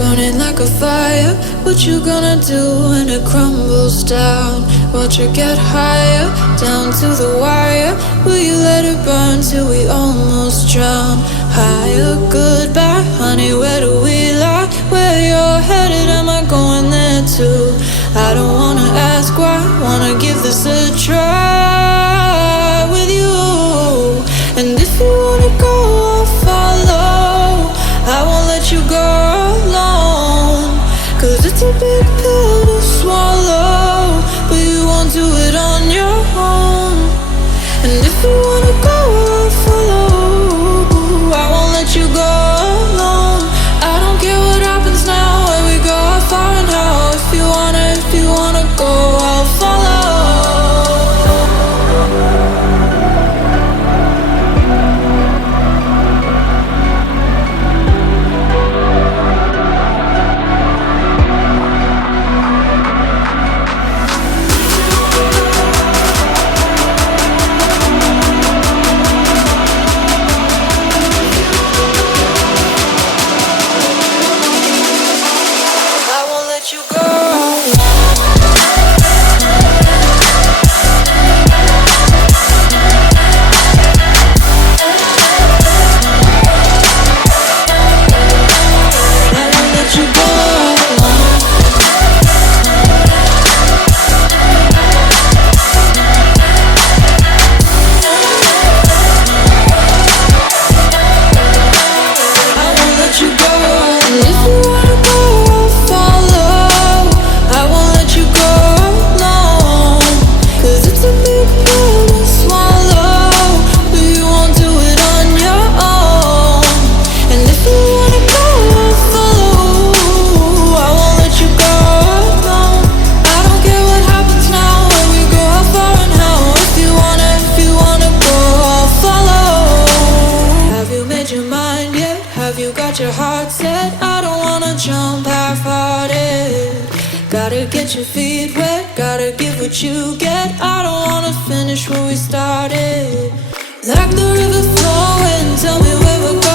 burning like a fire. What you gonna do when it crumbles down? Watch it get higher, down to the wire. Will you let it burn till we almost drown? Higher, goodbye, honey, where do we lie? Where you're headed, am I going there too? I don't wanna ask why, wanna give this a try with you. And if you wanna go, I'll follow. I won't let you go alone, 'cause it's a big pill to swallow, but you won't do it on your own. And if you wanna go, I'll follow. I won't let you go alone. I don't care what happens now, where we go, how far and how. If you wanna go, I'll follow. Your heart set, I don't wanna jump half-hearted. Gotta get your feet wet, gotta give what you get. I don't wanna finish where we started. Like the river flowing, tell me where we're going.